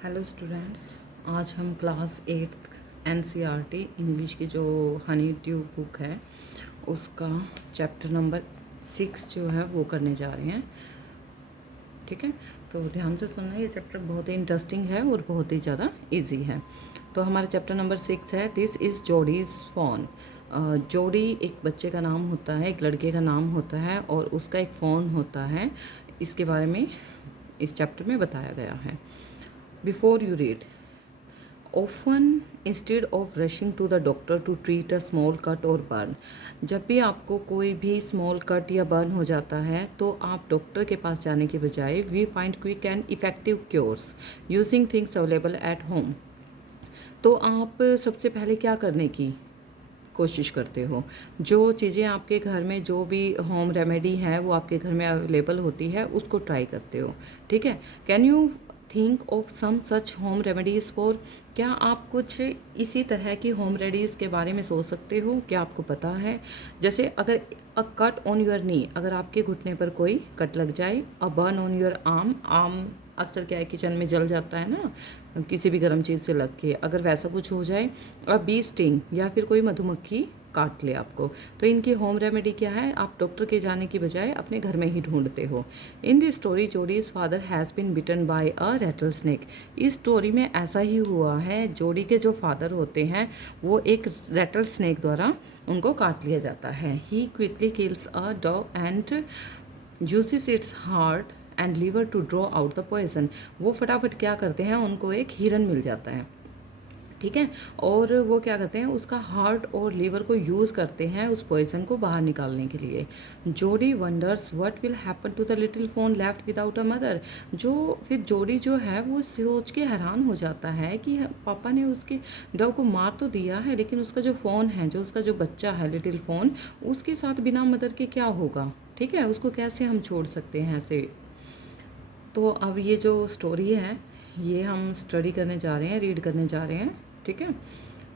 Hello students, आज हम class 8 NCERT English की जो हनी ट्यूब बुक है उसका चैप्टर नंबर 6 जो है वो करने जा रहे हैं। ठीक है, तो ध्यान से सुनना, ये चैप्टर बहुत ही इंटरेस्टिंग है और बहुत ही ज़्यादा इजी है। तो हमारा चैप्टर नंबर 6 है दिस इज़ जोडीज़ फ़ोन। जोडी एक बच्चे का नाम होता है, एक लड़के का नाम होता है और उसका एक फ़ोन होता है। इसके बारे में इस चैप्टर में बताया गया है। Before you read, often instead of rushing to the doctor to treat a small cut or burn, जब भी आपको कोई भी स्मॉल कट या बर्न हो जाता है तो आप डॉक्टर के पास जाने के बजाय we find quick and effective cures using things available at home. तो आप सबसे पहले क्या करने की कोशिश करते हो? जो चीज़ें आपके घर में, जो भी होम रेमेडी है वो आपके घर में अवेलेबल होती है, उसको ट्राई करते हो। ठीक है, can you think of some such home remedies for, क्या आप कुछ इसी तरह की होम रेमेडीज़ के बारे में सोच सकते हो? क्या आपको पता है? जैसे अगर अ कट ऑन योर नी, अगर आपके घुटने पर कोई कट लग जाए। A burn on your arm, arm अक्सर क्या है किचन में जल जाता है ना किसी भी गर्म चीज़ से लग के, अगर वैसा कुछ हो जाए। और बी स्टिंग, या फिर कोई मधुमक्खी काट ले आपको, तो इनकी होम रेमेडी क्या है? आप डॉक्टर के जाने की बजाय अपने घर में ही ढूंढते हो। In this story Jody's father has been bitten by a rattle snake. इस स्टोरी में ऐसा ही हुआ है, जोडी के जो फादर होते हैं वो एक रैटल स्नेक द्वारा उनको काट लिया जाता है। He quickly kills a dog and uses its heart and liver to draw out the poison. वो फटाफट क्या करते हैं, उनको एक हिरन मिल जाता है। ठीक है, और वो क्या करते हैं, उसका हार्ट और लीवर को यूज़ करते हैं उस पॉइजन को बाहर निकालने के लिए। Jody wonders what will happen to the little fawn left without a mother. जो फिर जोडी जो है वो सोच के हैरान हो जाता है कि पापा ने उसके डॉग को मार तो दिया है, लेकिन उसका जो फ़ोन है, जो उसका जो बच्चा है लिटिल फ़ोन, उसके साथ बिना मदर के क्या होगा? ठीक है, उसको कैसे हम छोड़ सकते हैं ऐसे? तो अब ये जो स्टोरी है ये हम स्टडी करने जा रहे हैं, रीड करने जा रहे हैं। ठीक है,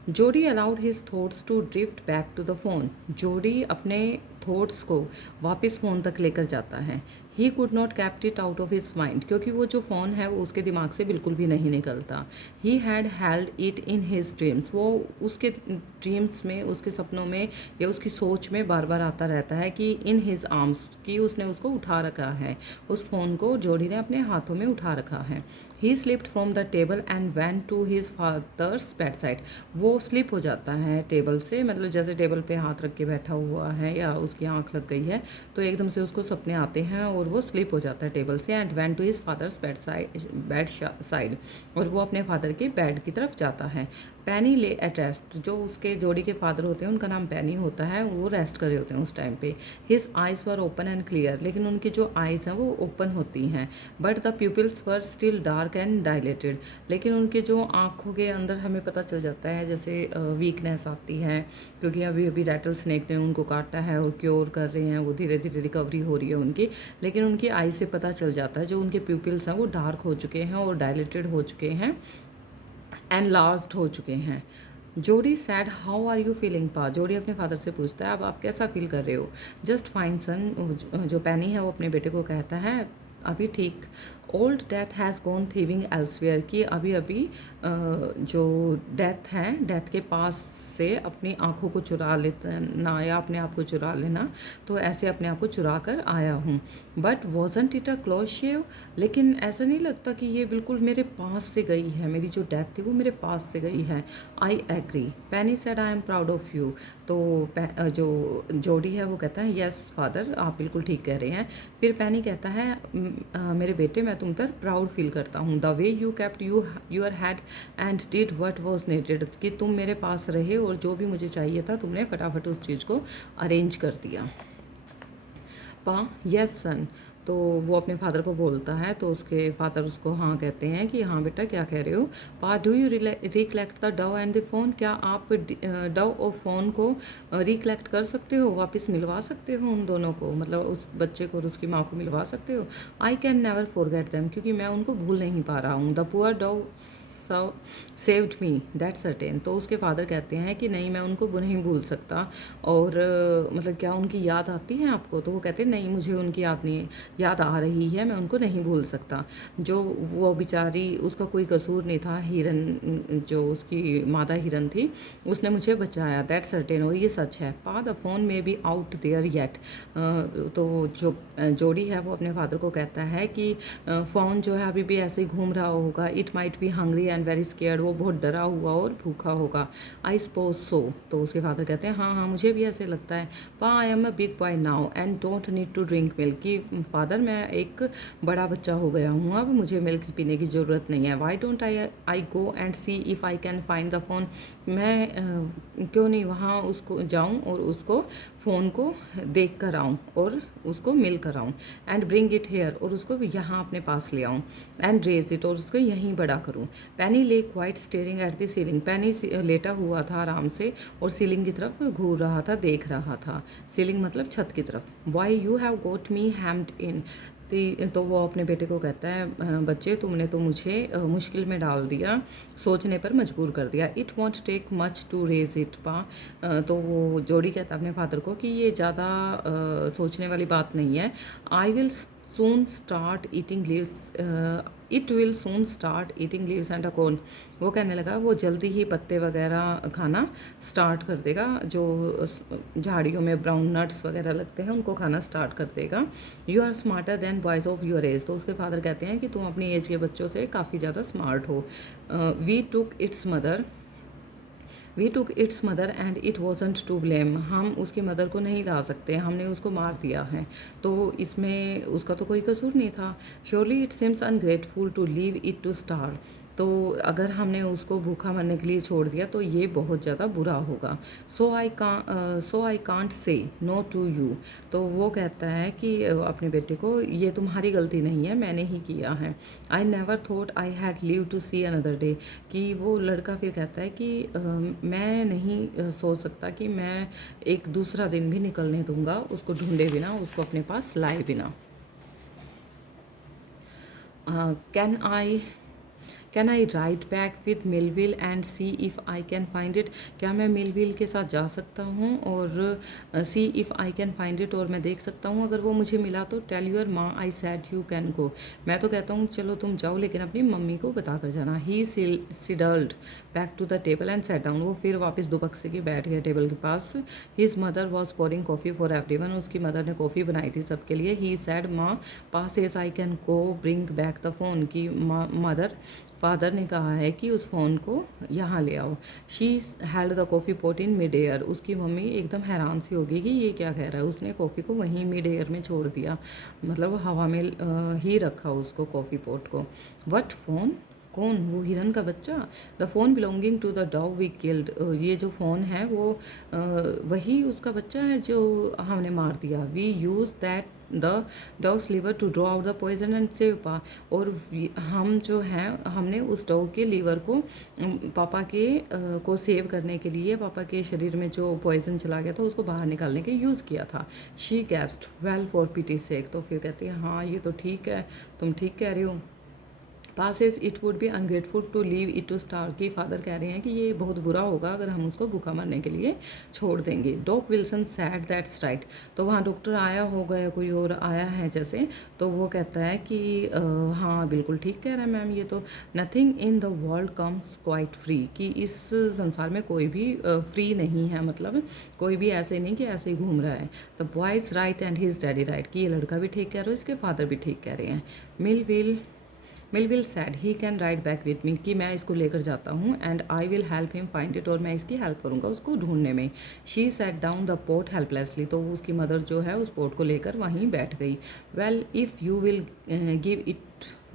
Jody allowed his thoughts to drift back to the fawn. Jody अपने थॉट्स को वापस फ़ोन तक लेकर जाता है। ही could not kept it out of his mind, क्योंकि वो जो फ़ोन है वो उसके दिमाग से बिल्कुल भी नहीं निकलता। He had held it in his dreams, वो उसके ड्रीम्स में, उसके सपनों में या उसकी सोच में बार बार आता रहता है कि इन हिज आर्म्स, कि उसने उसको उठा रखा है, उस फ़ोन को जोडी ने अपने हाथों में उठा रखा है। He slipped from the table and went to his father's bed side. वो स्लिप हो जाता है टेबल से, मतलब जैसे टेबल पे हाथ रख के बैठा हुआ है या उसकी आंख लग गई है तो एकदम से उसको सपने आते हैं और वो स्लिप हो जाता है टेबल से। And went to his father's bed side, और वो अपने फादर के बेड की तरफ जाता है। पैनी ले एट रेस्ट, जो उसके जोड़ी के फादर होते हैं उनका नाम पैनी होता है, वो रेस्ट कर रहे होते हैं उस टाइम पे। His eyes were open and clear, लेकिन उनकी जो आइज़ हैं वो ओपन होती हैं। But the pupils were still dark and dilated, लेकिन उनके जो आँखों के अंदर हमें पता चल जाता है जैसे वीकनेस आती है, क्योंकि अभी अभी रैटल स्नेक ने उनको काटा है और क्योर कर रहे हैं, वो धीरे धीरे रिकवरी हो रही है उनकी, लेकिन उनकी आई से पता चल जाता है जो उनके प्यूपिल्स हैं वो डार्क हो चुके हैं और डायलेटेड हो चुके हैं एंड लास्ट हो चुके हैं। Jody said how are you feeling pa, Jody अपने फादर से पूछता है अब आप कैसा फील कर रहे हो? जस्ट फाइन सन, जो पैनी है वो अपने बेटे को कहता है अभी ठीक। Old death has gone thieving elsewhere, कि अभी अभी जो डेथ है, डेथ के पास से अपनी आँखों को चुरा लेना या अपने आप को चुरा लेना, तो ऐसे अपने आप को चुरा कर आया हूँ। But wasn't it a close shave, लेकिन ऐसा नहीं लगता कि ये बिल्कुल मेरे पास से गई है, मेरी जो डेथ थी वो मेरे पास से गई है। आई एग्री, पैनी said I am proud of you. तो जो जोडी है वो कहता है यस फादर, आप बिल्कुल ठीक कह रहे हैं। फिर पैनी कहता है मेरे बेटे मैं तुम पर प्राउड फील करता हूँ। The way you kept your head and did what was needed, कि तुम मेरे पास रहे और जो भी मुझे चाहिए था तुमने फटाफट उस चीज़ को अरेंज कर दिया। पा यस सन, तो वो अपने फादर को बोलता है तो उसके फादर उसको हाँ कहते हैं कि हाँ बेटा क्या कह रहे हो? पा do you recollect the Dove and the phone, क्या आप डव और फ़ोन को रिकलेक्ट कर सकते हो, वापस मिलवा सकते हो उन दोनों को, मतलब उस बच्चे को और उसकी माँ को मिलवा सकते हो? I can never forget them, क्योंकि मैं उनको भूल नहीं पा रहा हूँ। The poor Dove saved me that certain. तो उसके फादर कहते हैं कि नहीं, मैं उनको नहीं भूल सकता। और मतलब क्या उनकी याद आती है आपको? तो वो कहते हैं नहीं, मुझे उनकी याद आ रही है, मैं उनको नहीं भूल सकता। जो वो बेचारी, उसका कोई कसूर नहीं था, हिरन जो उसकी मादा हिरन थी उसने मुझे बचाया, दैट सर्टेन। और ये सच है। पा द फोन में बी आउट देयर येट। तो जो जोड़ी है वो अपने फादर को कहता है कि फ़ोन जो है अभी भी ऐसे ही घूम रहा होगा। It might be hungry and very scared. वो बहुत डरा हुआ और भूखा होगा। I suppose so. तो उसके फादर कहते हैं हाँ हाँ, मुझे भी ऐसे लगता है। Pa I am a big boy now and don't need to drink milk. कि फादर, मैं एक बड़ा बच्चा हो गया हूँ, अब मुझे मिल्क पीने की ज़रूरत नहीं है। Why don't I go and C if I can find the phone. मैं क्यों नहीं वहाँ उसको जाऊँ और उसको फ़ोन को देख कर आऊँ और उसको मिल कर आऊँ। And bring it here. और उसको यहाँ अपने पास ले आऊँ। And raise it. और उसको यहीं बड़ा करूँ। Penny lay quite staring at the ceiling. Penny लेटा हुआ था आराम से और सीलिंग की तरफ घूर रहा था, देख रहा था। सीलिंग मतलब छत की तरफ। बॉय यू हैव गोट मी हैम्ड इन। तो वो अपने बेटे को कहता है बच्चे, तुमने तो मुझे मुश्किल में डाल दिया, सोचने पर मजबूर कर दिया। It won't take much to raise it pa. तो वो जोड़ी कहता है अपने फादर को कि ये ज़्यादा सोचने वाली बात नहीं है। I will soon start eating leaves, it will soon start eating leaves and acorn। वो कहने लगा वो जल्दी ही पत्ते वगैरह खाना स्टार्ट कर देगा, जो झाड़ियों में ब्राउन नट्स वगैरह लगते हैं उनको खाना स्टार्ट कर देगा। You are smarter than boys of your age. तो उसके फादर कहते हैं कि तुम अपनी एज के बच्चों से काफ़ी ज़्यादा स्मार्ट हो। We took its mother and it wasn't to blame. हम उसकी मदर को नहीं ला सकते, हमने उसको मार दिया है, तो इसमें उसका तो कोई कसूर नहीं था। Surely it seems ungrateful to leave it to starve. तो अगर हमने उसको भूखा मरने के लिए छोड़ दिया तो ये बहुत ज़्यादा बुरा होगा। So I can't say no to you. तो वो कहता है कि अपने बेटे को, ये तुम्हारी गलती नहीं है, मैंने ही किया है। I never thought I had live to see another day. कि वो लड़का फिर कहता है कि मैं नहीं सोच सकता कि मैं एक दूसरा दिन भी निकलने दूंगा उसको ढूंढे बिना, उसको अपने पास लाए बिना। Can I right back with Millville and C if I can find it. क्या मैं मिलविल के साथ जा सकता हूँ और सी if I can find it, और मैं देख सकता हूँ अगर वो मुझे मिला तो। टेल योर माँ आई सैड यू कैन गो। मैं तो कहता हूँ चलो तुम जाओ, लेकिन अपनी मम्मी को बता कर जाना। He sidled back to the table and sat down. वो फिर वापस दुबक से बैठ गया टेबल के पास। His mother was pouring coffee for everyone. उसकी मदर ने कॉफ़ी बनाई थी सबके लिए। He said Ma Pa says I can go bring back the fawn. की फादर ने कहा है कि उस फ़ोन को यहाँ ले आओ। She held the coffee pot in mid air. उसकी मम्मी एकदम हैरान सी होगी कि ये क्या कह रहा है। उसने कॉफ़ी को वहीं मिड एयर में छोड़ दिया, मतलब हवा में ही रखा उसको, कॉफ़ी पॉट को। What fawn? कौन? वो हिरन का बच्चा। The fawn belonging to the dog we killed. ये जो फ़ोन है वो वही उसका बच्चा है जो हमने मार दिया। We use that the dog's liver to draw out the poison and save pa. और हम जो हैं, हमने उस डॉग के लीवर को पापा के को सेव करने के लिए, पापा के शरीर में जो पॉइजन चला गया था उसको बाहर निकालने के यूज़ किया था। शी गैस्ड वेल फॉर पिटी सेक। तो फिर कहती है हाँ ये तो ठीक है, तुम ठीक कह रही हो। Pa says it would be ungrateful to leave it to starve. की फादर कह रहे हैं कि ये बहुत बुरा होगा अगर हम उसको भूखा मरने के लिए छोड़ देंगे। Doc Wilson said that's right. तो वहाँ डॉक्टर आया होगा या कोई और आया है जैसे, तो वो कहता है कि हाँ बिल्कुल ठीक कह रहा है मैम, ये तो nothing in the world comes quite free. कि इस संसार में कोई भी फ्री नहीं है, मतलब कोई भी ऐसे नहीं कि ऐसे ही घूम रहा है। The boys right and his daddy right. कि ये लड़का भी ठीक कह रहा है, इसके फादर भी ठीक कह रहे हैं। Millwheel said he can ride back with me. कि मैं इसको लेकर जाता हूँ and I will help him find it. और मैं इसकी हेल्प करूँगा उसको ढूंढने में। She sat down the pot helplessly. तो उसकी मदर जो है उस पोट को लेकर वहीं बैठ गई। Well if you will give it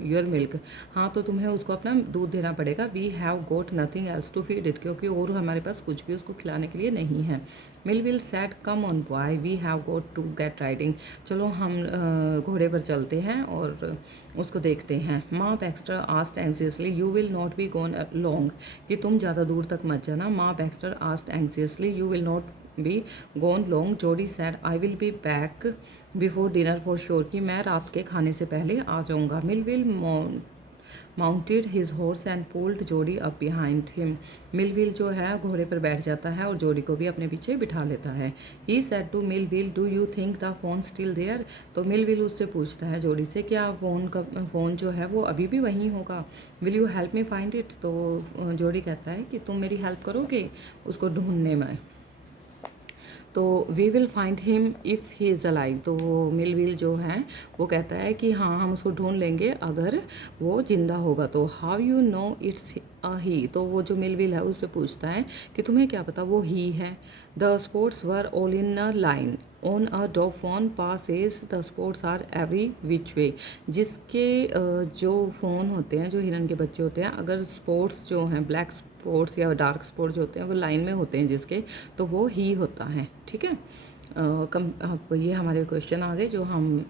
your milk. हाँ तो तुम्हें उसको अपना दूध देना पड़ेगा। We have got nothing else to feed it. क्योंकि और हमारे पास कुछ भी उसको खिलाने के लिए नहीं है। Millwheel said come on boy we have got to get riding. चलो हम घोड़े पर चलते हैं और उसको देखते हैं। Ma Baxter asked anxiously you will not be gone long. कि तुम ज़्यादा दूर तक मत जाना। Ma Baxter asked anxiously you will not be gone long. Jody said I will be back before dinner for sure. कि मैं रात के खाने से पहले आ जाऊँगा। Mounted his horse and pulled Jody up behind him. Millwheel जो है घोड़े पर बैठ जाता है और जोड़ी को भी अपने पीछे बिठा लेता है। He said to Millwheel, do you think the fawn still there? तो मिलविल उससे पूछता है जोड़ी से, क्या फ़ोन जो है वो अभी भी वहीं होगा? Will you help me find it? तो जोड़ी कहता है कि तुम मेरी हेल्प करोगे उसको ढूंढने में। तो we will find him if he is alive. तो मिलविल जो है वो कहता है कि हाँ, हम उसको ढूंढ लेंगे अगर वो ज़िंदा होगा तो। How you know it's a he? तो वो जो मिलविल है उससे पूछता है कि तुम्हें क्या पता वो ही है। The sports were all in a line on a dog fawn passes the sports are every which way. जिसके जो फ़ोन होते हैं, जो हिरन के बच्चे होते हैं, अगर स्पोर्ट्स जो हैं ब्लैक स्पोर्ट्स या डार्क स्पोर्ट्स जो होते हैं वो लाइन में होते हैं जिसके, तो वो ही होता है। ठीक है। अब ये हमारे क्वेश्चन आ गए जो हम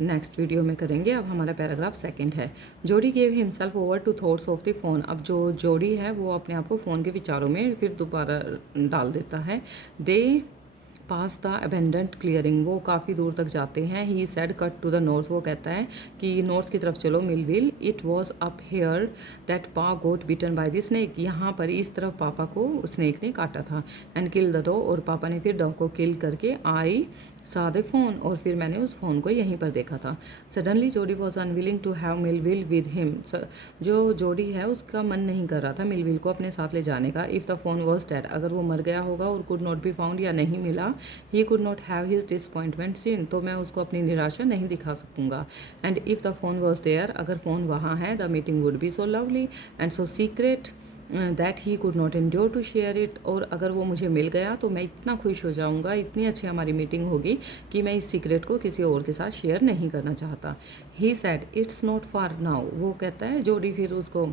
नेक्स्ट वीडियो में करेंगे। अब हमारा पैराग्राफ सेकंड है। Jody gave himself over to thoughts of the fawn. अब जो जोड़ी है वो अपने आप को फ़ोन के विचारों में फिर दोबारा डाल देता है। They pass the abandoned clearing. वो काफ़ी दूर तक जाते हैं। He said cut to the north. वो कहता है कि नॉर्थ की तरफ चलो Millwheel. It was up here that pa got bitten by the snake. यहाँ पर इस तरफ पापा को स्नेक ने काटा था। And kill the dog. और पापा ने फिर डॉग को किल करके आई सा द फ़ोन। और फिर मैंने उस फ़ोन को यहीं पर देखा था। Suddenly Jody was unwilling to have Millwheel with him. जो जोड़ी है उसका मन नहीं कर रहा था मिलविल को अपने साथ ले जाने का। If the fawn was dead, अगर वो मर गया होगा और कुड नॉट बी फाउंड या नहीं मिला, he could not have his disappointment seen, तो मैं उसको अपनी निराशा नहीं दिखा सकूँगा। And if the fawn was there, अगर फ़ोन वहाँ है, the meeting would be so lovely and so secret that he could not endure to share it. और अगर वो मुझे मिल गया तो मैं इतना खुश हो जाऊँगा, इतनी अच्छी हमारी मीटिंग होगी कि मैं इस सीक्रेट को किसी और के साथ शेयर नहीं करना चाहता। He said it's not far now. वो कहता है जोड़ी फिर उसको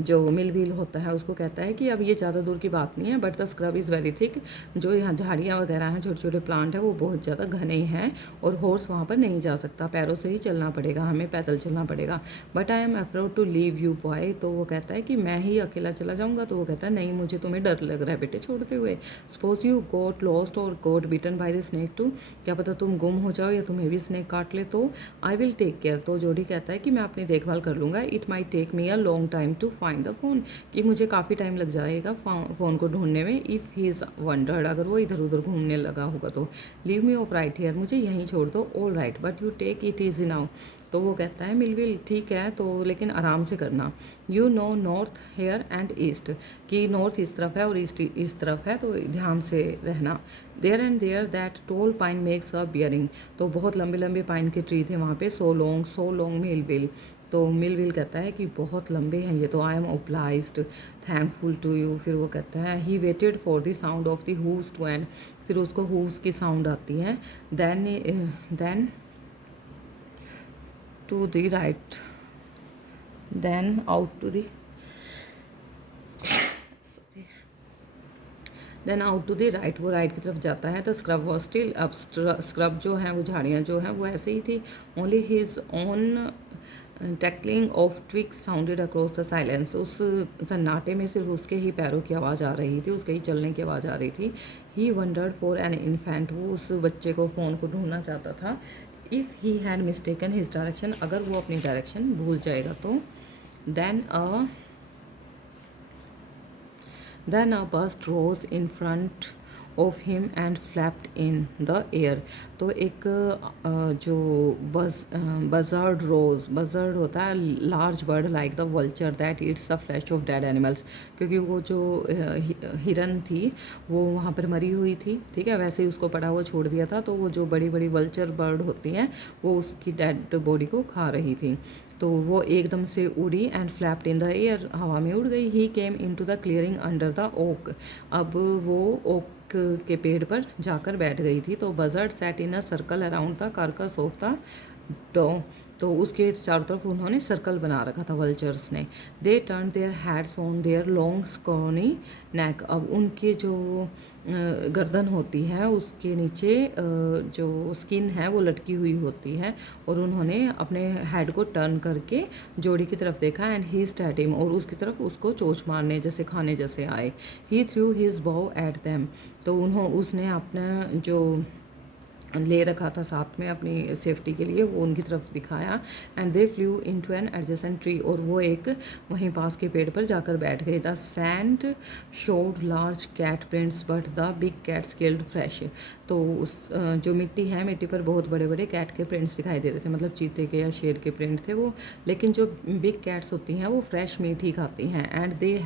जो मिलविल होता है उसको कहता है कि अब ये ज़्यादा दूर की बात नहीं है, but the scrub is very thick. जो यहाँ झाड़ियाँ वगैरह हैं, छोटे छोटे प्लांट हैं, वो बहुत ज़्यादा घने हैं और हॉर्स वहाँ पर नहीं जा सकता, पैरों से ही चलना पड़ेगा, हमें पैदल चलना पड़ेगा। But I am afraid to leave you boy. तो वो कहता है कि मैं ही अकेला चला जाऊँगा। तो वो कहता है नहीं, मुझे तुम्हें डर लग रहा है बेटे छोड़ते हुए। सपोज यू गोट लॉस्ट और गोट bitten by the snake to. क्या पता तुम गुम हो जाओ या तुम्हें भी स्नेक काट ले। तो आई विल टेक केयर। तो जोड़ी कहता है कि मैं अपनी देखभाल कर लूँगा। It may take me a long time to find the fawn. कि मुझे काफ़ी टाइम लग जाएगा फ़ोन को ढूंढने में। इफ़ ही इज़ वंडर्ड, अगर वो इधर उधर घूमने लगा होगा तो। Leave me off right here, मुझे यहीं छोड़ दो। All right but you take it easy now. तो वो कहता है मिलविल ठीक है तो लेकिन आराम से करना। You know north here and east, कि नॉर्थ इस तरफ है और ईस्ट इस तरफ है, तो ध्यान से रहना। There and there that tall pine makes a bearing. तो बहुत लंबे लंबे पाइन के ट्री थे वहाँ पे। So long Millwheel. तो मिलविल कहता है कि बहुत लंबे हैं ये तो। I am obliged thankful to you. फिर वो कहता है he waited for the sound of the hooves to end. फिर उसको हूज की साउंड आती है। Then to the right, then out to the then out to the right. वो राइट की तरफ जाता है। तो स्क्रब वॉज स्टिल। अब स्क्रब जो है, वो झाड़ियाँ जो हैं वो ऐसे ही थी। Only his own tackling of twigs sounded across the silence. उस सन्नाटे में सिर्फ उसके ही पैरों की आवाज़ आ रही थी, उसके ही चलने की आवाज़ आ रही थी। He wondered for an infant. वो उस बच्चे को फ़ोन को ढूंढना चाहता था। If he had mistaken his direction, अगर वो अपनी डायरेक्शन भूल जाएगा तो। Then a bust rose in front of him and flapped in the air। तो एक जो बजर्ड रोज, बजर्ड होता है large bird like the vulture that eats the flash of dead animals. क्योंकि वो जो हिरन थी वो वहाँ पर मरी हुई थी, ठीक है, वैसे ही उसको पड़ा हुआ छोड़ दिया था। तो वो जो बड़ी बड़ी वल्चर बर्ड होती हैं वो उसकी डेड बॉडी को खा रही थी। तो वो एकदम से उड़ी and flapped in the air, हवा में उड़ गई। He came into the clearing under the oak. अब वो ओक के पेड़ पर जाकर बैठ गई थी। तो buzzard set in a circle around the carcass of the डॉ। तो उसके चारों तरफ उन्होंने सर्कल बना रखा था वल्चर्स ने। They turn their heads on their long scrawny neck. अब उनके जो गर्दन होती है उसके नीचे जो स्किन है वो लटकी हुई होती है। और उन्होंने अपने हेड को टर्न करके जोड़ी की तरफ देखा। एंड ही स्टैट हिम, और उसकी तरफ उसको चोंच मारने जैसे खाने जैसे आए। ही थ्रू हिज बॉ एट दैम। तो उसने अपना जो ले रखा था साथ में अपनी सेफ्टी के लिए, वो उनकी तरफ दिखाया। And they flew into an adjacent tree, और वो एक वहीं पास के पेड़ पर जाकर बैठ गए। The sand showed large cat prints but the big cats killed fresh. तो उस जो मिट्टी है, मिट्टी पर बहुत बड़े बड़े कैट के प्रिंट्स दिखाई दे रहे थे, मतलब चीते के या शेर के प्रिंट थे वो, लेकिन जो बिग कैट्स होती हैं वो फ्रेश मीट ही खाती हैं। And they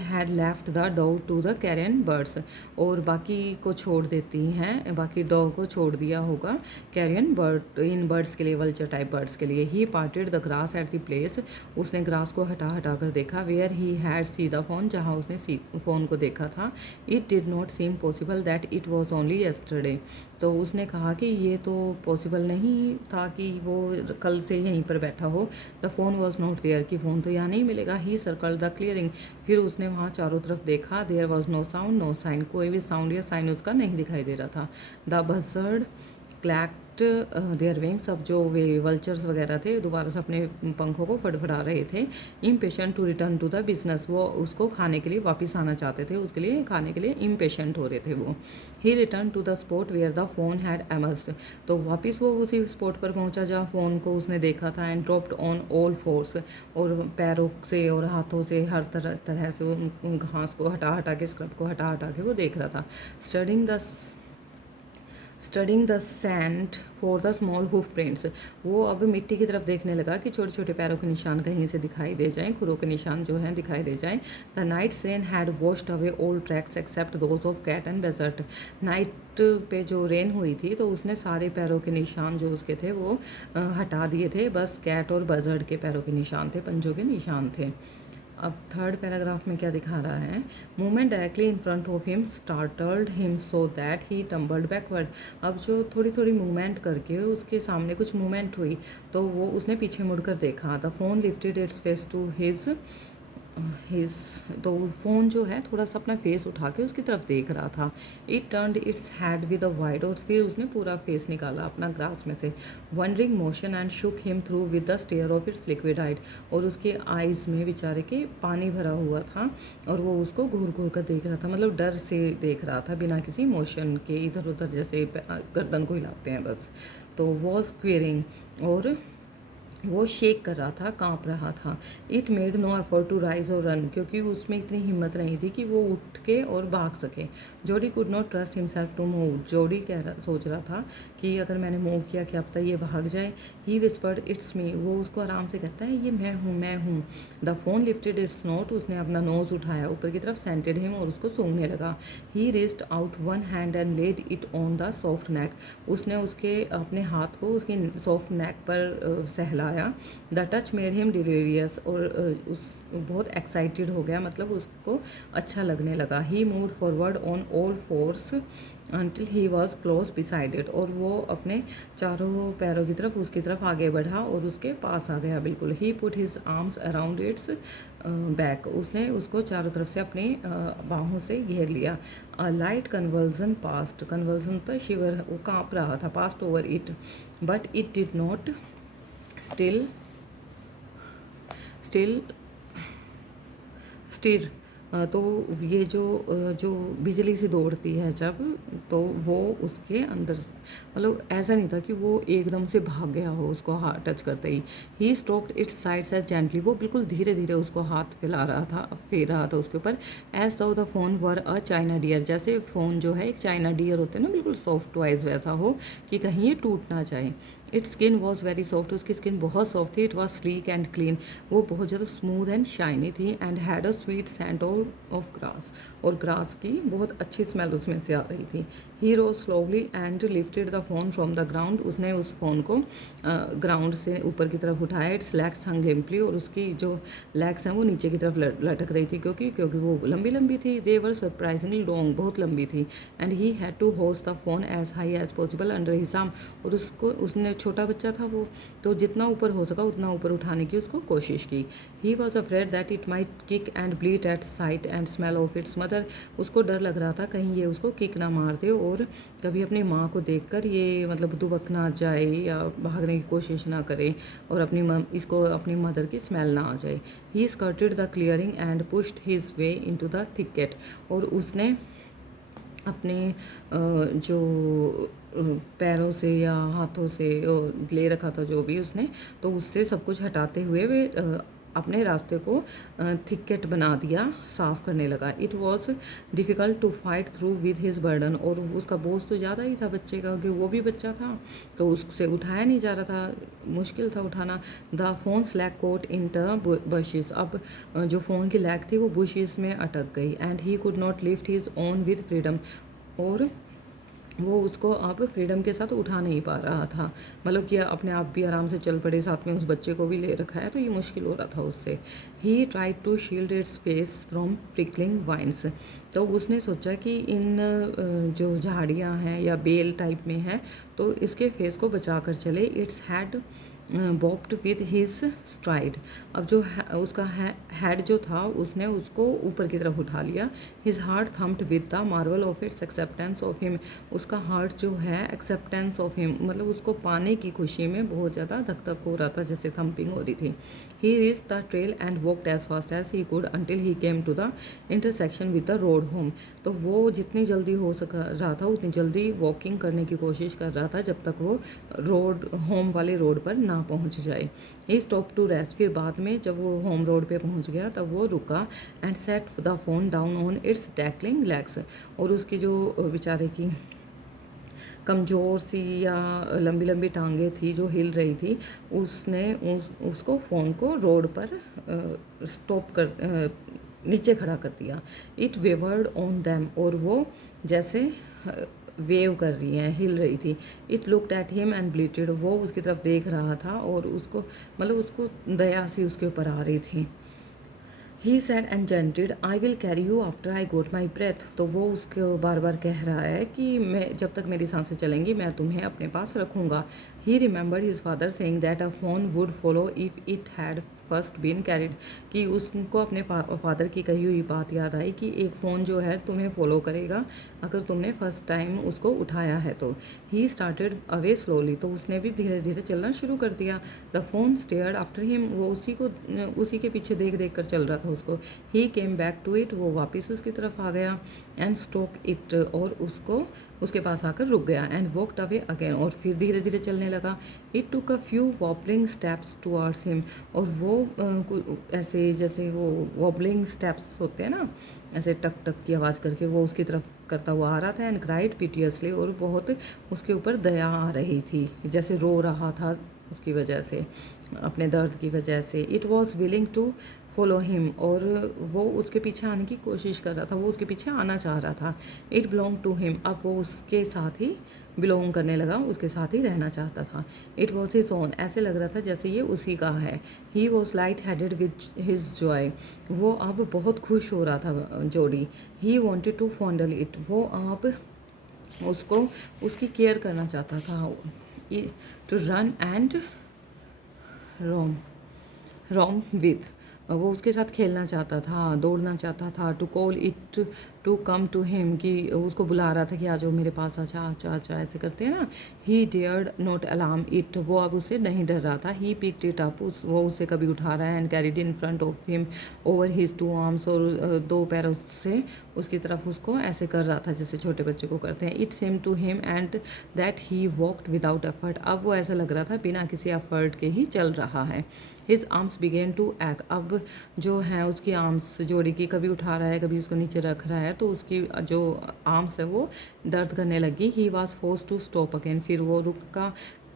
had left the dog to the carrion birds, और बाकी को छोड़ देती हैं, बाकी डॉग को छोड़ दिया होगा कैरियन बर्ड, इन बर्ड्स के लिए, वल्चर टाइप बर्ड्स के लिए। He parted the grass at the place, उसने ग्रास को हटा हटा कर देखा। Where he had see the fawn, जहाँ उसने फ़ोन को देखा था। It did not seem possible that it was only yesterday, तो उसने कहा कि ये तो पॉसिबल नहीं था कि वो कल से यहीं पर बैठा हो। The fawn was not there, कि फ़ोन तो यहाँ नहीं मिलेगा। ही सर्कल द क्लियरिंग, फिर उसने वहाँ चारों तरफ देखा। There was no sound no sign, कोई भी साउंड या साइन उसका नहीं दिखाई दे रहा था। The buzzard collect their wings, अब जो वे वल्चर्स वगैरह थे दोबारा से अपने पंखों को फड़फड़ा रहे थे। Impatient to return to the business, वो उसको खाने के लिए वापस आना चाहते थे, उसके लिए खाने के लिए इम्पेशेंट हो रहे थे वो। He return to the spot where the fawn had emerged, तो वापस वो उसी स्पॉट पर पहुंचा जहाँ फ़ोन को उसने देखा था। And dropped on all force, और पैरों से और हाथों से हर तरह से उन घास को हटा हटा के, स्क्रब को हटा हटा के वो देख रहा था। Studying the sand for the small hoof prints, वो अब मिट्टी की तरफ देखने लगा कि छोटे छोटे पैरों के निशान कहीं से दिखाई दे जाएं, खुरों के निशान जो हैं दिखाई दे जाएं। The night rain had washed away all tracks except those of cat and badger, night पे जो रेन हुई थी तो उसने सारे पैरों के निशान जो उसके थे वो हटा दिए थे, बस कैट और बजर्ट के पैरों के निशान थे, पंजों के निशान थे। अब थर्ड पैराग्राफ में क्या दिखा रहा है, movement directly in front of him startled him so that he tumbled backward, अब जो थोड़ी थोड़ी मूवमेंट करके उसके सामने कुछ मूवमेंट हुई तो वो उसने पीछे मुड़कर देखा। The fawn lifted its face to his, तो फ़ोन जो है थोड़ा सा अपना फेस उठा के उसकी तरफ देख रहा था। It turned it's had with a wide, और फिर उसने पूरा फेस निकाला अपना ग्लास में से। Wondering motion and shook him through with the stare of its liquid eyed, और उसके आइज़ में बेचारे के पानी भरा हुआ था और वो उसको घूर घूर कर देख रहा था, मतलब डर से देख रहा था बिना किसी मोशन के, इधर उधर जैसे गर्दन को हिलाते हैं बस। तो वॉज क्वेरिंग, और वो शेक कर रहा था, कांप रहा था। It made no effort to rise और रन, क्योंकि उसमें इतनी हिम्मत नहीं थी कि वो उठ के और भाग सके। Jody could not trust himself to move, Jody सोच रहा था कि अगर मैंने मूव किया क्या पता ये भाग जाए। ही विस्पर्ड इट्स मी, वो उसको आराम से कहता है ये मैं हूँ मैं हूँ। The fawn lifted it's note, उसने अपना नोज उठाया ऊपर की तरफ, सेंटेड हिम, और उसको सूंघने लगा। He reached out one hand and laid it on the soft neck, उसने उसके अपने हाथ को उसकी सॉफ्ट नेक पर सहलाया। The touch made him delirious, और उस बहुत एक्साइटेड हो गया, मतलब उसको अच्छा लगने लगा। He move forward on all fours until he was close beside it, और वो अपने चारों पैरों की तरफ उसकी तरफ आगे बढ़ा और उसके पास आ गया बिल्कुल। He put his arms around its back, उसने उसको चारों तरफ से अपनी बाहों से घेर लिया। लाइट कन्वर्जन पास्ट, कन्वर्जन तो शिवर, वो काँप रहा था, past over it, but it did not still still stir, तो ये जो बिजली से दौड़ती है जब, तो वो उसके अंदर, मतलब ऐसा नहीं था कि वो एकदम से भाग गया हो उसको हाथ टच करते ही। He stroked its sides as gently, वो बिल्कुल धीरे धीरे उसको हाथ फैला रहा था, फेर रहा था उसके ऊपर। As though the fawn were a china deer, जैसे फ़ोन जो है एक चाइना डियर होते हैं ना, बिल्कुल सॉफ्ट टॉयज वैसा हो कि कहीं ये टूट ना जाए। Its skin was very soft, उसकी स्किन बहुत सॉफ्ट थी। It was sleek and clean, वो बहुत ज़्यादा स्मूथ एंड शाइनी थी। And had a sweet scent of grass, और ग्रास की बहुत अच्छी स्मेल उसमें से आ रही थी। He rose slowly and lifted the fawn from the ground, उसने उस फ़ोन को ग्राउंड से ऊपर की तरफ उठाया। इट्स लेग्स हंग लिम्पली, और उसकी जो लेग्स हैं वो नीचे की तरफ लटक रही थी, क्योंकि वो लंबी लंबी थी। दे वर सरप्राइजिंगली लॉन्ग, बहुत लंबी थी। And he had to hoist the fawn as high as possible under his arm, और उसने छोटा बच्चा था वो, तो जितना ऊपर हो सका उतना ऊपर उठाने की उसको कोशिश की। He was afraid that it might kick and bleat at sight and smell of its mother, उसको डर लग रहा था कहीं ये उसको किक ना मार दे और कभी अपनी माँ को देखकर ये मतलब दुबक ना जाए या भागने की कोशिश ना करे और इसको अपनी मदर की स्मेल ना आ जाए। He skirted the clearing and pushed his way into the thicket, और उसने अपने जो पैरों से या हाथों से ले रखा था जो भी उसने, तो उससे सब कुछ हटाते हुए वे अपने रास्ते को थिकेट बना दिया, साफ़ करने लगा। It was difficult to fight through with his burden, और उसका बोझ तो ज़्यादा ही था बच्चे का, कि वो भी बच्चा था तो उससे उठाया नहीं जा रहा था, मुश्किल था उठाना। The fawn slack caught in the bushes, अब जो फ़ोन की लैग थी वो बुशेस में अटक गई। And he could not lift his own with freedom, और वो उसको अब फ्रीडम के साथ उठा नहीं पा रहा था, मतलब कि अपने आप भी आराम से चल पड़े, साथ में उस बच्चे को भी ले रखा है, तो ये मुश्किल हो रहा था उससे। He tried to shield its face from prickling vines, तो उसने सोचा कि इन जो झाड़ियाँ हैं या बेल टाइप में है तो इसके फेस को बचा कर चले। Its head bobbed with his stride, अब जो उसका हेड जो था उसने उसको ऊपर की तरफ उठा लिया। His heart thumped with the marvel of its acceptance of him, उसका हार्ट जो है एक्सेप्टेंस ऑफ हिम मतलब उसको पाने की खुशी में बहुत ज़्यादा धक धक हो रहा था, जैसे थम्पिंग हो रही थी। He reach the trail and walked as fast as he could until he came to the intersection with the road home, तो वो जितनी जल्दी हो सका रहा था उतनी जल्दी वॉकिंग करने की कोशिश कर रहा था जब तक वो रोड होम वाले रोड पर ना पहुंच जाए। ही स्टॉप टू रेस्ट, फिर बाद में जब वो होम रोड पे पहुंच गया तब वो रुका and set the fawn down on its dangling legs, और उसकी जो बेचारे की कमज़ोर सी या लंबी लंबी टांगें थी जो हिल रही थी, उसने उसको फ़ोन को रोड पर स्टॉप कर नीचे खड़ा कर दिया। इट वेवर्ड ऑन दैम, और वो जैसे वेव कर रही हैं, हिल रही थी। It looked at him and bleated, वो उसकी तरफ देख रहा था और उसको मतलब उसको दया सी उसके ऊपर आ रही थी। He said and panted I will carry you after I got my breath, तो वो उसको बार बार कह रहा है कि मैं जब तक मेरी सांसें चलेंगी मैं तुम्हें अपने पास रखूँगा। He remembered his father saying that a fawn would follow if it had first been carried, कि उसको अपने फादर की कही हुई बात याद आई कि एक फ़ोन जो है तुम्हें फॉलो करेगा अगर तुमने फर्स्ट टाइम उसको उठाया है तो। ही स्टार्टेड अवे स्लोली, तो उसने भी धीरे धीरे चलना शुरू कर दिया। The phone stared after him, वो उसी के पीछे देख देख कर चल रहा था उसको। ही केम बैक टू इट, वो वापस उसकी तरफ आ गया। एंड स्टॉक इट, और उसके पास आकर रुक गया। एंड वॉकड अवे अगेन, और फिर धीरे धीरे चलने लगा। It took a few wobbling steps towards him, और वो ऐसे जैसे वो वॉबलिंग स्टेप्स होते हैं ना, ऐसे टक टक की आवाज़ करके वो उसकी तरफ करता हुआ आ रहा था। एंड क्राइड पिटियसली, और बहुत उसके ऊपर दया आ रही थी, जैसे रो रहा था उसकी वजह से, अपने दर्द की वजह से। It was willing to follow him, और वो उसके पीछे आने की कोशिश कर रहा था, वो उसके पीछे आना चाह रहा था। इट बिलोंग टू हिम, अब वो उसके साथ ही बिलोंग करने लगा, उसके साथ ही रहना चाहता था। इट वॉज हिज ओन, ऐसे लग रहा था जैसे ये उसी का है। He was light headed with his joy, वो अब बहुत खुश हो रहा था Jody. He wanted to fondle it, वो अब उसको उसकी केयर करना चाहता था। To run and roam roam with, वो उसके साथ खेलना चाहता था, दौड़ना चाहता था। To call it to come to him, कि उसको बुला रहा था कि आ जाओ मेरे पास, अच्छा अच्छा अच्छा ऐसे करते हैं ना। ही डेयर्ड नॉट अलार्म इट, वो अब उससे नहीं डर रहा था। ही पिक्ड इट अप, वो उसे कभी उठा रहा है। And carried in front of him over his two arms, और दो पैरों से उसकी तरफ उसको ऐसे कर रहा था जैसे छोटे बच्चे को करते हैं। It seemed to him and that he walked without effort, अब वो ऐसा लग रहा था बिना किसी एफर्ट के ही चल रहा है। हिज आर्म्स बिगेन टू एक्ट, अब जो है उसकी आर्म्स जोड़ी की, कभी उठा रहा है कभी उसको नीचे रख रहा है, तो उसकी जो आर्म्स है वो दर्द करने लगी। He was forced to stop again, फिर वो रुका।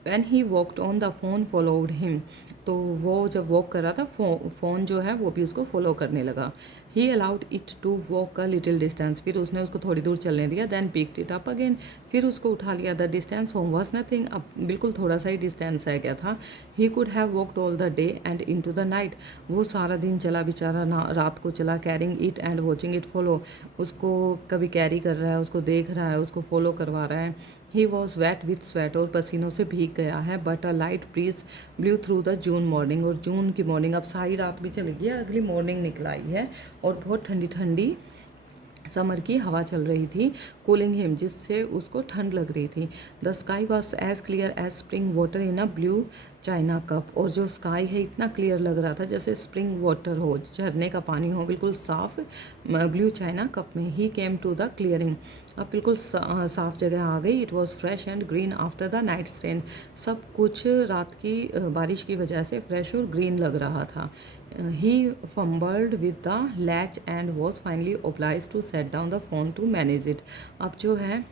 When he walked on the fawn followed him, तो वो जब वॉक कर रहा था फ़ोन जो है वो भी उसको फॉलो करने लगा। He allowed it to walk a little distance, फिर उसने उसको थोड़ी दूर चलने दिया। Then picked it up again, फिर उसको उठा लिया। The distance home was nothing, अब बिल्कुल थोड़ा सा ही डिस्टेंस है क्या था। He could have walked all the day and into the night, वो सारा दिन चला बेचारा, ना रात को चला। Carrying it and watching it follow, उसको कभी कैरी कर रहा है, उसको देख रहा है, उसको फॉलो करवा रहा है। He was wet with sweat, और पसीनों से भीग गया है। But a light breeze blew through the June morning, और जून की मॉर्निंग, अब सारी रात भी चली गई है, अगली मॉर्निंग निकल आई है, और बहुत ठंडी ठंडी समर की हवा चल रही थी, कूलिंग हिम, जिससे उसको ठंड लग रही थी। The sky was as clear as spring water in a blue china cup, और जो स्काई है इतना क्लियर लग रहा था जैसे स्प्रिंग वाटर हो, झरने का पानी हो, बिल्कुल साफ ब्लू चाइना कप में। He came to the clearing, अब बिल्कुल साफ जगह आ गई। It was fresh and green after the night's rain, सब कुछ रात की बारिश की वजह से फ्रेश और ग्रीन लग रहा था। He fumbled with the latch and was finally obliged to set down the fawn to manage it. अब जो है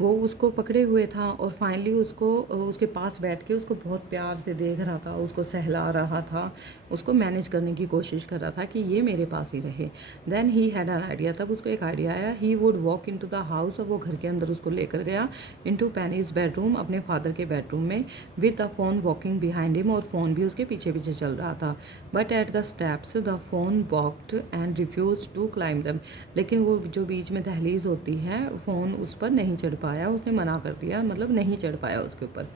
वो उसको पकड़े हुए था और फाइनली उसको उसके पास बैठ के उसको बहुत प्यार से देख रहा था, उसको सहला रहा था, उसको मैनेज करने की कोशिश कर रहा था कि ये मेरे पास ही रहे। Then he had an idea, तब उसको एक आइडिया आया। He would walk into the house, अब वो घर के अंदर उसको लेकर गया इनटू पैनीज बेडरूम, अपने फादर के बेडरूम में, with the fawn walking behind him, और फ़ोन भी उसके पीछे पीछे चल रहा था। But at the steps the fawn balked and refuse to climb them, लेकिन वो जो बीच में दहलीज होती है फ़ोन उस पर नहीं चढ़ पाया, उसने मना कर दिया, मतलब नहीं चढ़ पाया उसके ऊपर।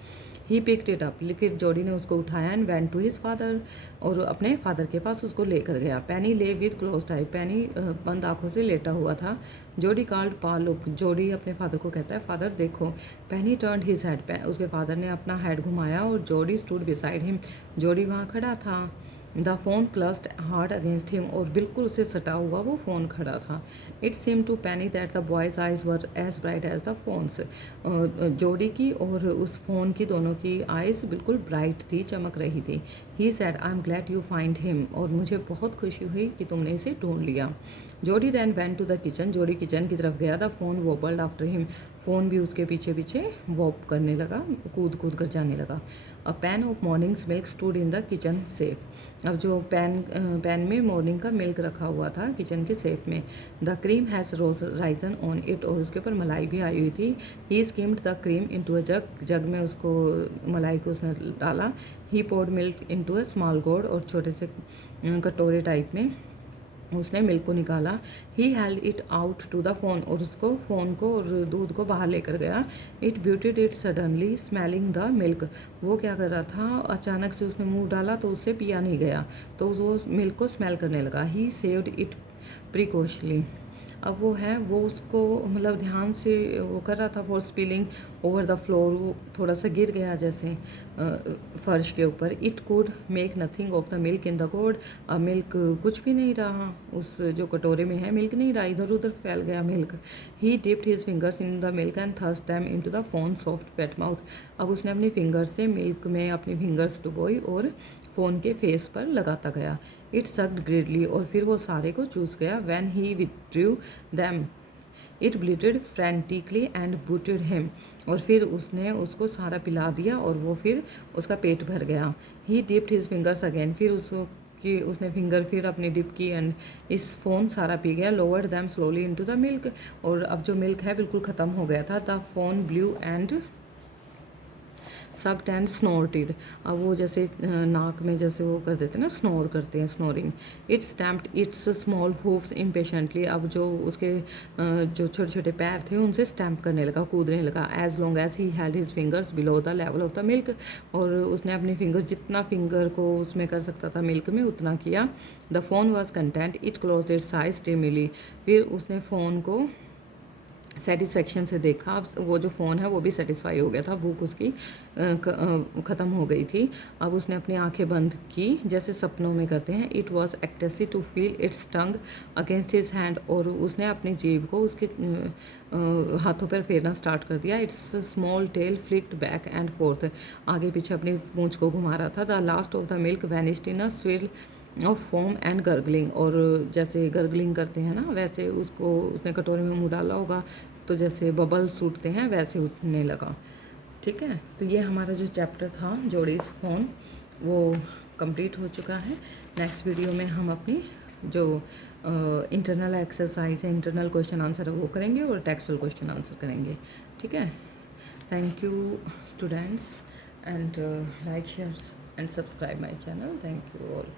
ही पिक्ड इट अप, फिर जोडी ने उसको उठाया and went to his father, और अपने फादर के पास उसको लेकर गया। पैनी ले विद क्लोज आई, पैनी बंद आंखों से लेटा हुआ था। जोडी कॉल्ड पा लुक, जोडी अपने फादर को कहता है फादर देखो। पैनी टर्न्ड हिज हेड, उसके फादर ने अपना हेड घुमाया और जोडी स्टूड बिसाइड हिम, जोडी वहाँ खड़ा था। The fawn clasped hard against him, और बिल्कुल उसे सटा हुआ वो फ़ोन खड़ा था। It seem to Penny that the boy's eyes were as bright as the fawn's, Jody की और उस फ़ोन की दोनों की आइज़ बिल्कुल ब्राइट थी, चमक रही थी। He said I am glad you find him, और मुझे बहुत खुशी हुई कि तुमने इसे ढूंढ लिया। Jody then went to the kitchen, Jody kitchen की तरफ गया। The fawn wobbled after him, fawn भी उसके पीछे पीछे वॉप करने लगा, कूद कूद कर जाने लगा। A pan of morning's milk stood in the kitchen safe, अब जो पैन में मॉर्निंग का मिल्क रखा हुआ था किचन के सेफ में। The cream has rose risen on it, और उसके ऊपर मलाई भी आई हुई थी। He skimmed the cream into a jug, jug में उसको मलाई को उसने डाला। He poured milk into a small gourd, और छोटे से कटोरे टाइप में उसने मिल्क को निकाला। He held it out to the fawn, और उसको फ़ोन को और दूध को बाहर लेकर गया। It butted it suddenly smelling the milk, वो क्या कर रहा था, अचानक से उसने मुंह डाला तो उससे पिया नहीं गया, तो वो मिल्क को स्मेल करने लगा। ही सेव्ड इट प्रिकॉशनली, अब वो है वो उसको मतलब ध्यान से वो कर रहा था। For spilling over the floor, वो थोड़ा सा गिर गया जैसे फर्श के ऊपर। It could make nothing of the milk in the गोड, अब मिल्क कुछ भी नहीं रहा उस जो कटोरे में है, मिल्क नहीं रहा, इधर उधर फैल गया milk. He dipped his fingers in the milk and thrust them into the fawn soft wet mouth, अब उसने अपनी फिंगर से मिल्क में अपनी फिंगर्स डुबोई और फ़ोन के फेस पर लगाता गया। इट सक्ड ग्रेडली, और फिर वो सारे को चूस गया। When he withdrew them it bleated frantically and butted him, और फिर उसने उसको सारा पिला दिया और वो फिर उसका पेट भर गया। ही डिप्ड हिज फिंगर्स अगेन, फिर उसको कि उसने फिंगर फिर अपनी डिप की एंड इस फ़ोन सारा पी गया। Lowered them slowly into the milk, और अब जो मिल्क है बिल्कुल ख़त्म हो गया था। The fawn blew and sucked and snorted, अब वो जैसे नाक में जैसे वो कर देते हैं ना, स्नोर करते हैं, snoring. It stamped it's small hoofs impatiently, अब जो उसके जो छोटे छोटे पैर थे उनसे स्टैम्प करने लगा, कूदने लगा। As long as he had his fingers below the level of the milk, और उसने अपने फिंगर जितना फिंगर को उसमें कर सकता था मिल्क में उतना किया। The phone was content, it close it's eyes dimly, फिर उसने फ़ोन को सेटिस्फेक्शन से देखा, वो जो फ़ोन है वो भी सेटिस्फाई हो गया था, भूख उसकी ख़त्म हो गई थी। अब उसने अपनी आंखें बंद की जैसे सपनों में करते हैं। It was ecstasy to feel its tongue against his hand, और उसने अपनी जीभ को उसके हाथों पर फेरना स्टार्ट कर दिया। It's small tell flicked back and fourth, आगे पीछे अपनी पूंछ को घुमा रहा था। The last of the milk vanished in a swirl of foam and gargling, और जैसे गर्गलिंग करते हैं ना वैसे उसको उसने कटोरे में मुँह डाला होगा तो जैसे बबल्स उठते हैं वैसे उठने लगा। ठीक है, तो ये हमारा जो चैप्टर था जोड़ीज़ फ़ोन वो कंप्लीट हो चुका है। नेक्स्ट वीडियो में हम अपनी जो इंटरनल एक्सरसाइज है, इंटरनल क्वेश्चन आंसर है वो करेंगे और टेक्सुअल क्वेश्चन आंसर करेंगे। ठीक है, thank you students, and like share and subscribe my channel. Thank you all.